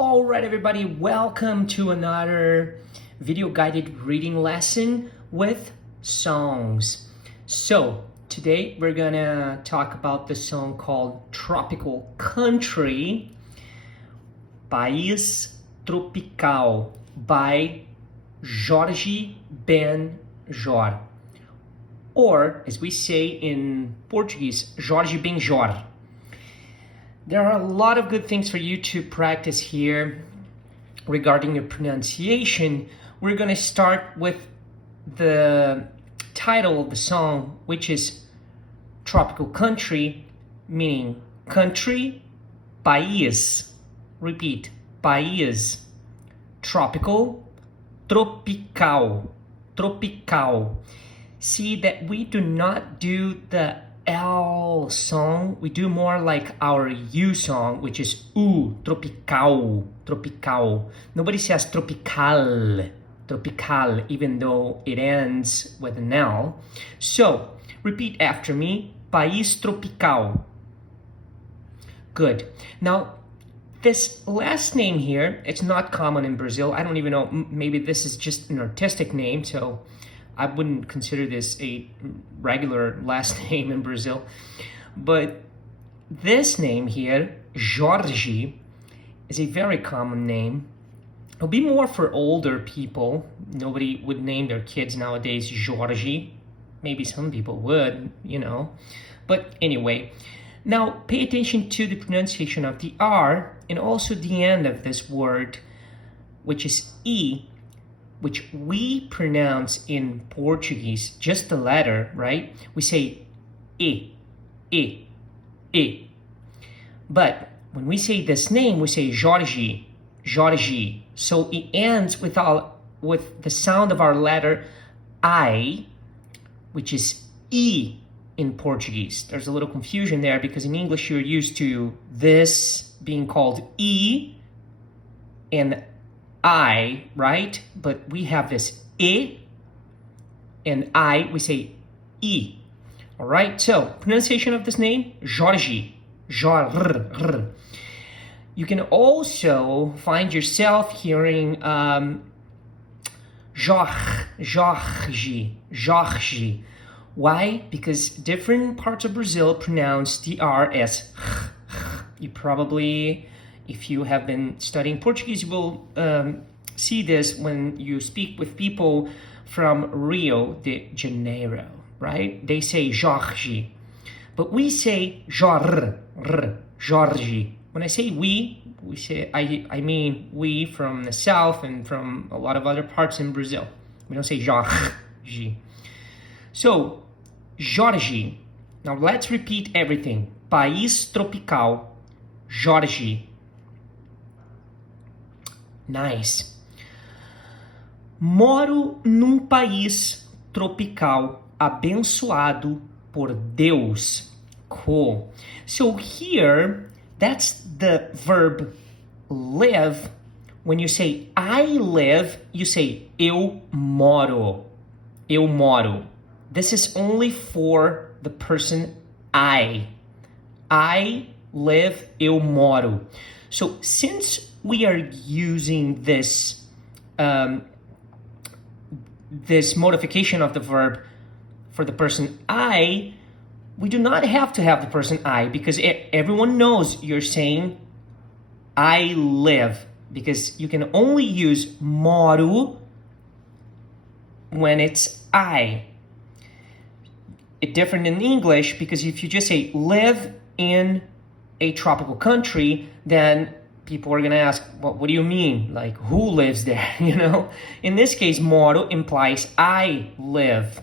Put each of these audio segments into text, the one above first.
All right, everybody, welcome to another video guided reading lesson with songs. So today we're gonna talk about the song called Tropical Country, País Tropical by Jorge Ben-Jor, or as we say in Portuguese, Jorge Ben-Jor. There are a lot of good things for you to practice here regarding your pronunciation. We're going to start with the title of the song, which is Tropical Country, meaning country, país. Repeat, país. Tropical, tropical, tropical. See that we do not do the L song, we do more like our U song, which is tropical, tropical. Nobody says tropical, tropical, even though it ends with an L. So, repeat after me, País tropical. Good. Now, this last name here, it's not common in Brazil. I don't even know, maybe this is just an artistic name, so I wouldn't consider this a regular last name in Brazil. But this name here, Jorge, is a very common name. It'll be more for older people. Nobody would name their kids nowadays Jorge. Maybe some people would, you know. But anyway, now pay attention to the pronunciation of the R and also the end of this word, which is E, which we pronounce in Portuguese, just the letter, right? We say E, E, E. But when we say this name, we say Jorge, Jorge. So it ends with the sound of our letter I, which is E in Portuguese. There's a little confusion there because in English you're used to this being called E and I, right? But we have this E and I, we say E. All right, so pronunciation of this name, Jorge, Jorge. You can also find yourself hearing Jorge, Jorge. Why? Because different parts of Brazil pronounce the R as you probably, if you have been studying Portuguese, you will see this when you speak with people from Rio de Janeiro, right? They say Jorge, but we say Jorge, Jorge. When I say we say, I mean we from the south and from a lot of other parts in Brazil. We don't say Jorge. So, Jorge. Now let's repeat everything. País tropical, Jorge. Nice. Moro num país tropical abençoado por Deus. Cool. So here, that's the verb live. When you say I live, you say eu moro. Eu moro. This is only for the person I. I live, eu moro. So since we are using this this modification of the verb for the person I, we do not have to have the person I, because everyone knows you're saying I live, because you can only use moro when it's I. It's different in English, because if you just say live in a tropical country, then people are going to ask, what do you mean? Like, who lives there, you know? In this case, moro implies I live.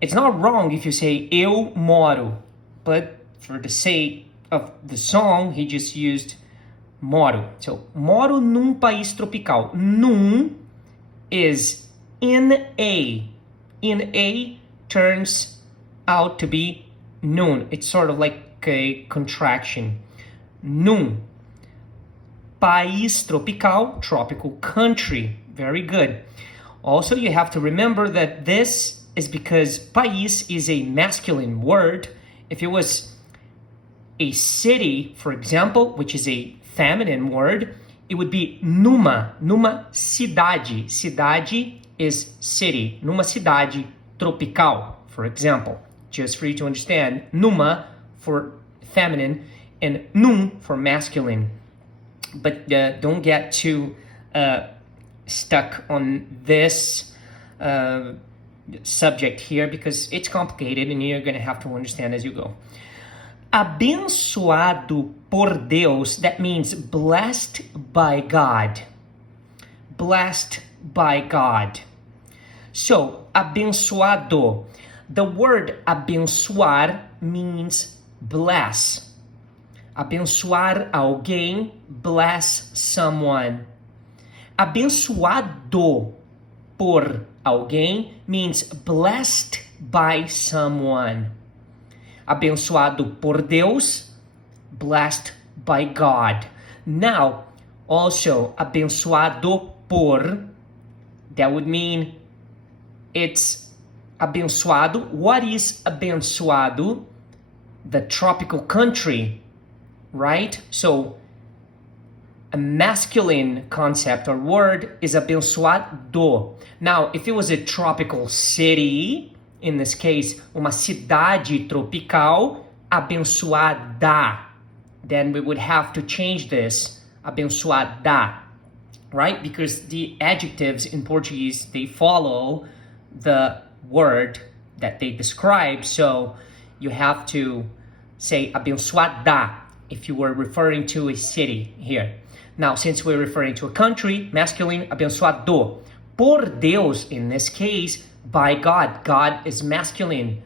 It's not wrong if you say eu moro, but for the sake of the song, he just used moro. So, moro num país tropical. Num is in a. In a turns out to be nun. It's sort of like a contraction. Num. País tropical, tropical country. Very good. Also, you have to remember that this is because país is a masculine word. If it was a city, for example, which is a feminine word, it would be numa cidade. Cidade is city. Numa cidade tropical, for example. Just for you to understand, numa for feminine and num for masculine. But don't get too stuck on this subject here because it's complicated and you're going to have to understand as you go. Abençoado por Deus, that means blessed by God. Blessed by God. So, abençoado. The word abençoar means bless. Abençoar alguém, bless someone. Abençoado por alguém means blessed by someone. Abençoado por Deus, blessed by God. Now, also, abençoado por, that would mean it's abençoado. What is abençoado? The tropical country, right? So, a masculine concept or word is abençoado. Now, if it was a tropical city, in this case, uma cidade tropical, abençoada, then we would have to change this, abençoada, right? Because the adjectives in Portuguese, they follow the word that they describe, so you have to say abençoada if you were referring to a city here. Now, since we're referring to a country, masculine, abençoado. Por Deus, in this case, by God. God is masculine.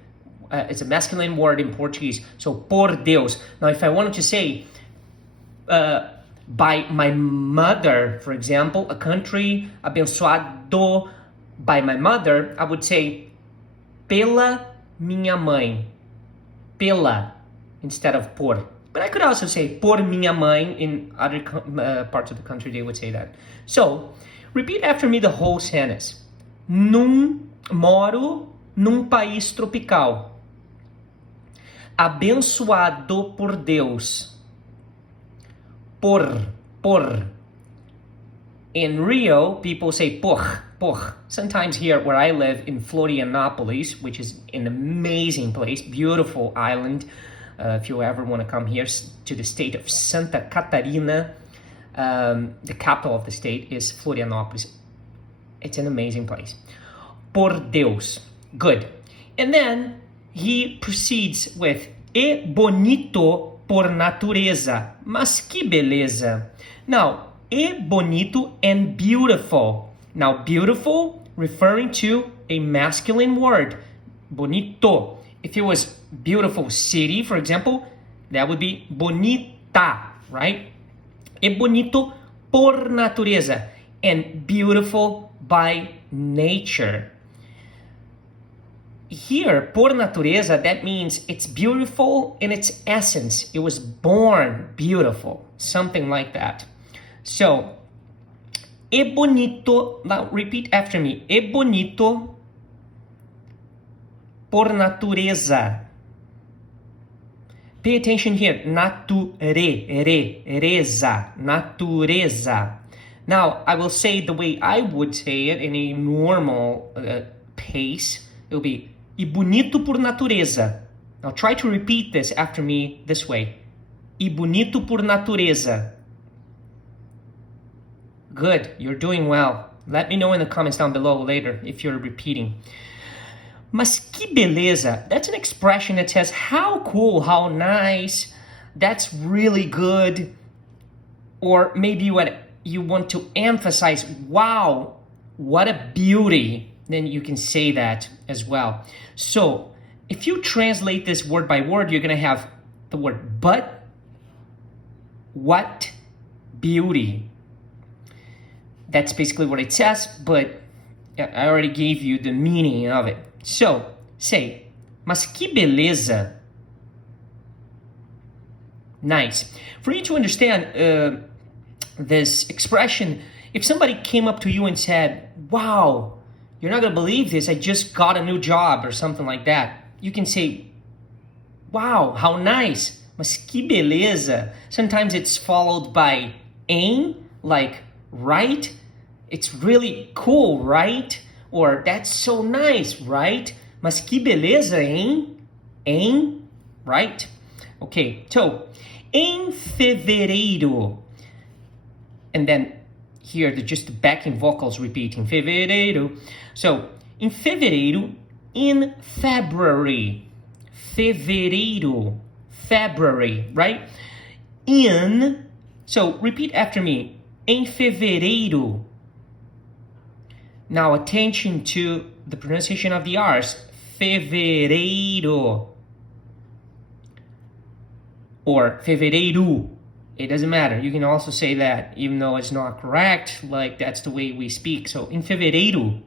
It's a masculine word in Portuguese. So, por Deus. Now, if I wanted to say, by my mother, for example, a country, abençoado by my mother, I would say, pela minha mãe. Pela, instead of por. But I could also say, por minha mãe. In other parts of the country, they would say that. So, repeat after me the whole sentence. Moro num país tropical. Abençoado por Deus. Por. In Rio, people say por. Sometimes here where I live in Florianopolis, which is an amazing place, beautiful island. If you ever want to come here to the state of Santa Catarina, the capital of the state is Florianopolis. It's an amazing place. Por Deus. Good. And then he proceeds with e bonito por natureza. Mas que beleza. Now, e bonito and beautiful. Now, beautiful referring to a masculine word. Bonito. If it was beautiful city, for example, that would be bonita, right? E bonito por natureza. And beautiful by nature. Here, por natureza, that means it's beautiful in its essence. It was born beautiful, something like that. So, é bonito, now repeat after me. É bonito por natureza. Pay attention here. Natureza. Now, I will say the way I would say it in a normal pace. It will be e bonito por natureza. Now try to repeat this after me this way. E bonito por natureza. Good, you're doing well. Let me know in the comments down below later if you're repeating. Mas que beleza, that's an expression that says how cool, how nice, that's really good. Or maybe you want to emphasize, wow, what a beauty. Then you can say that as well. So, if you translate this word by word, you're going to have the word but, what, beauty. That's basically what it says, but I already gave you the meaning of it. So, say, mas que beleza. Nice. For you to understand this expression, if somebody came up to you and said, wow, you're not going to believe this, I just got a new job or something like that. You can say, wow, how nice. Mas que beleza. Sometimes it's followed by em, like, right? It's really cool, right? Or that's so nice, right? Mas que beleza, hein? Hein? Right? Okay, so, em fevereiro. And then here, just the backing vocals repeating. Fevereiro. So, em fevereiro, in February. Fevereiro. February, right? In. So, repeat after me. Em fevereiro. Now, attention to the pronunciation of the R's. Fevereiro. Or fevereiro. It doesn't matter. You can also say that, even though it's not correct, like that's the way we speak. So, em fevereiro.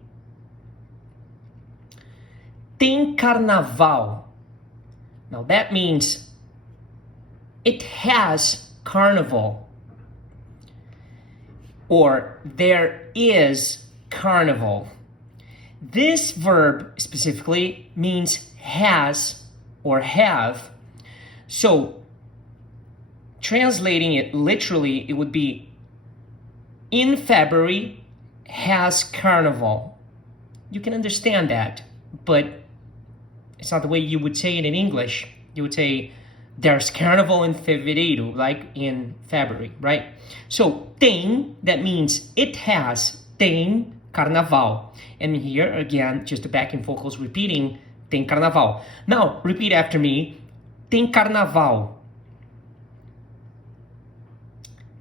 Tem carnaval. Now, that means it has carnival. Or there is carnival. This verb specifically means has or have. So, translating it literally, it would be in February has carnival. You can understand that, but it's not the way you would say it in English. You would say there's carnival in fevereiro, like in February, right? So, tem, that means it has, tem carnaval. And here, again, just the backing vocals repeating, tem carnaval. Now, repeat after me, tem carnaval.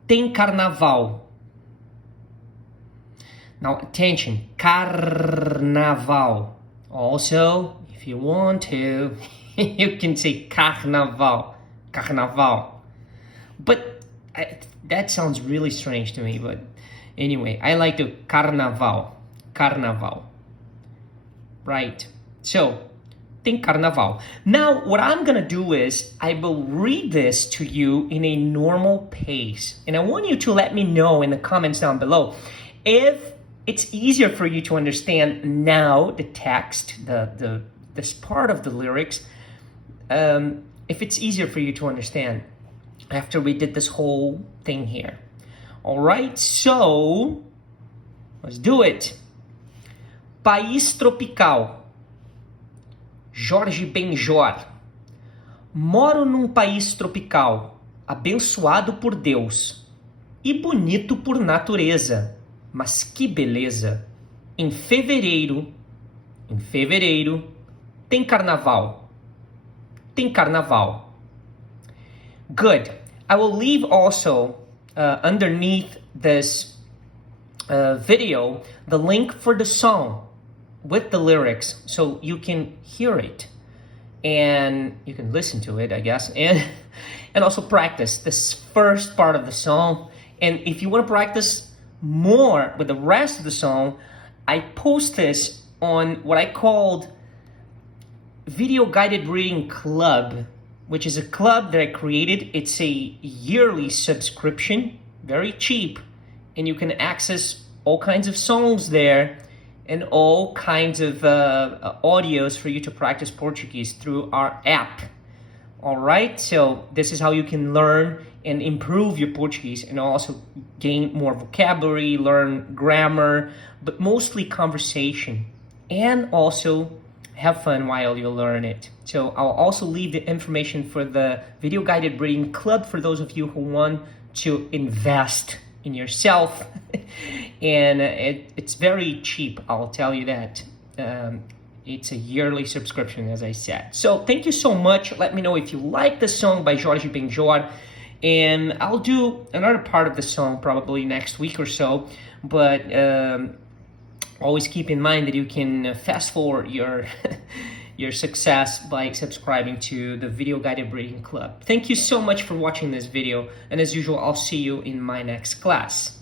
Tem carnaval. Now, attention, carnaval. Also, if you want to, you can say carnaval. Carnaval. But that sounds really strange to me, but anyway, I like the carnaval. Carnaval. Right. So, tem carnaval. Now, what I'm going to do is I will read this to you in a normal pace. And I want you to let me know in the comments down below if it's easier for you to understand now the text, this part of the lyrics, if it's easier for you to understand after we did this whole thing here. All right, so let's do it. País tropical. Jorge Benjor. Moro num país tropical, abençoado por Deus e bonito por natureza. Mas que beleza! Em fevereiro, tem carnaval. Tem carnaval. Good. I will leave also underneath this video the link for the song with the lyrics so you can hear it and you can listen to it, I guess, and also practice this first part of the song. And if you want to practice more with the rest of the song, I post this on what I called Video Guided Reading Club, which is a club that I created. It's a yearly subscription, very cheap, and you can access all kinds of songs there and all kinds of audios for you to practice Portuguese through our app. All right, so this is how you can learn and improve your Portuguese and also gain more vocabulary, learn grammar, but mostly conversation, and also have fun while you learn it. So I'll also leave the information for the Video Guided Reading Club for those of you who want to invest in yourself. And it's very cheap, I'll tell you that. It's a yearly subscription, as I said. So thank you so much. Let me know if you like the song by Jorge Benjor. And I'll do another part of the song probably next week or so. But always keep in mind that you can fast forward your your success by subscribing to the Video Guided Reading Club. Thank you so much for watching this video. And as usual, I'll see you in my next class.